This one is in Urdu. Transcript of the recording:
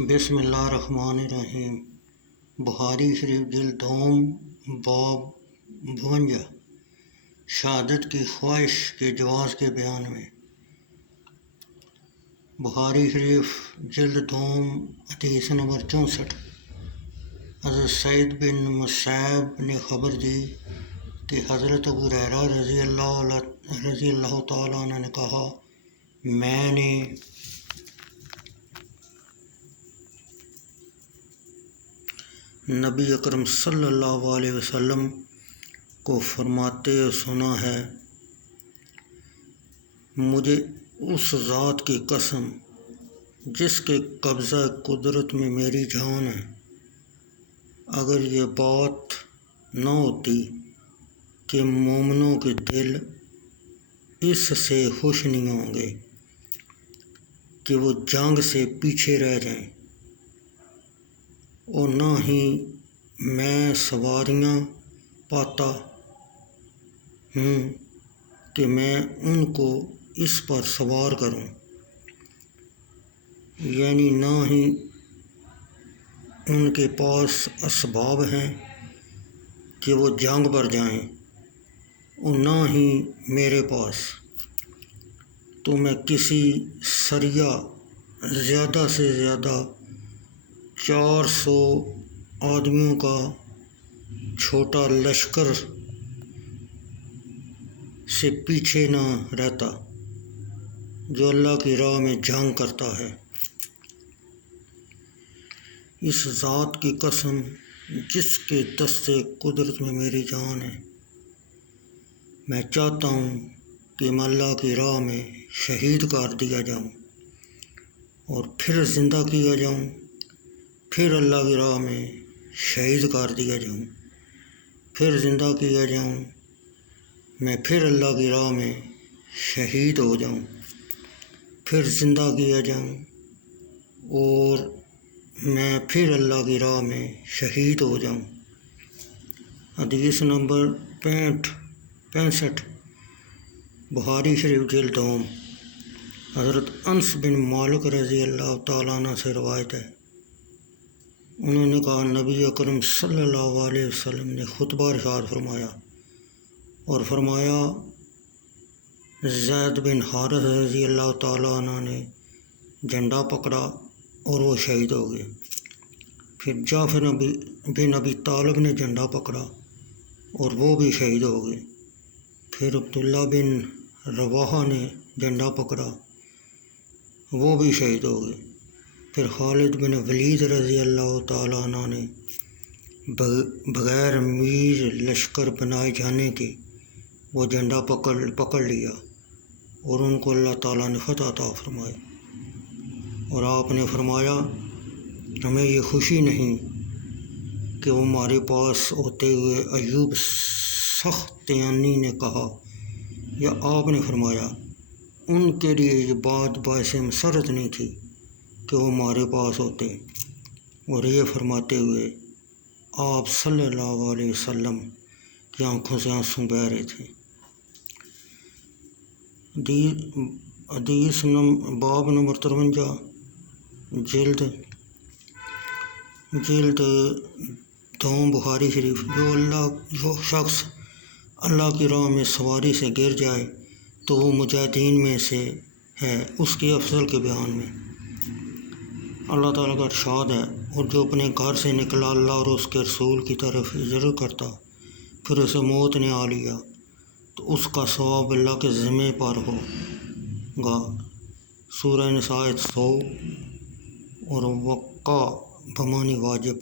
بسم اللہ الرحمن الرحیم۔ بخاری شریف جلد دوم باب 52 شہادت کی خواہش کے جواز کے بیان میں۔ بخاری شریف جلد دوم حدیث نمبر 64۔ حضرت سعید بن مسیب نے خبر دی کہ حضرت ابو ہریرہ رضی اللہ تعالیٰ عنہ نے کہا، میں نے نبی اکرم صلی اللہ علیہ وسلم کو فرماتے سنا ہے، مجھے اس ذات کی قسم جس کے قبضہ قدرت میں میری جان ہے، اگر یہ بات نہ ہوتی کہ مومنوں کے دل اس سے خوش نہیں ہوں گے کہ وہ جنگ سے پیچھے رہ جائیں، اور نہ ہی میں سواریاں پاتا ہوں کہ میں ان کو اس پر سوار کروں، یعنی نہ ہی ان کے پاس اسباب ہیں کہ وہ جنگ پر جائیں، اور نہ ہی میرے پاس، تو میں کسی سریہ زیادہ سے زیادہ 400 آدمیوں کا چھوٹا لشکر سے پیچھے نہ رہتا جو اللہ کی راہ میں جنگ کرتا ہے۔ اس ذات کی قسم جس کے دست قدرت میں میری جان ہے، میں چاہتا ہوں کہ میں اللہ کی راہ میں شہید کر دیا جاؤں اور پھر زندہ کیا جاؤں، پھر اللہ کی راہ میں شہید کر دیا جاؤں، پھر زندہ کیا جاؤں، میں پھر اللہ کی راہ میں شہید ہو جاؤں، پھر زندہ کیا جاؤں، اور میں پھر اللہ کی راہ میں شہید ہو جاؤں۔ حدیث نمبر 65۔ بخاری شریف جلد دوم۔ حضرت انس بن مالک رضی اللہ تعالیٰ عنہ سے روایت ہے، انہوں نے کہا، نبی اکرم صلی اللہ علیہ وسلم نے خطبہ ارشاد فرمایا اور فرمایا، زید بن حارث رضی اللہ تعالیٰ عنہ نے جھنڈا پکڑا اور وہ شہید ہو گئے۔ پھر جعفر بن ابی طالب نے جھنڈا پکڑا اور وہ بھی شہید ہو گئے۔ پھر عبداللہ بن رواحہ نے جھنڈا پکڑا، وہ بھی شہید ہو گئے۔ پھر خالد بن ولید رضی اللہ تعالیٰ عنہ نے بغیر میر لشکر بنائے جانے کے وہ جھنڈا پکڑ لیا اور ان کو اللہ تعالیٰ نے فتح عطا فرمائی، اور آپ نے فرمایا، ہمیں یہ خوشی نہیں کہ وہ ہمارے پاس ہوتے ہوئے ایوب سختیانی نے کہا، یا آپ نے فرمایا، ان کے لیے یہ بات باعث مسرت نہیں تھی کہ وہ ہمارے پاس ہوتے، اور یہ فرماتے ہوئے آپ صلی اللہ علیہ وسلم کی آنکھوں سے آنسو بہہ رہے تھے۔ حدیث باب نمبر 53 جلد دوم بخاری شریف۔ جو شخص اللہ کی راہ میں سواری سے گر جائے تو وہ مجاہدین میں سے ہے، اس کی افضل کے بیان میں۔ اللہ تعالیٰ کا ارشاد ہے، اور جو اپنے گھر سے نکلا اللہ اور اس کے رسول کی طرف ہجرت کرتا، پھر اسے موت نے آ لیا، تو اس کا ثواب اللہ کے ذمہ پر ہوگا۔ سورہ نساء 100۔ اور وقع بمعنی واجب۔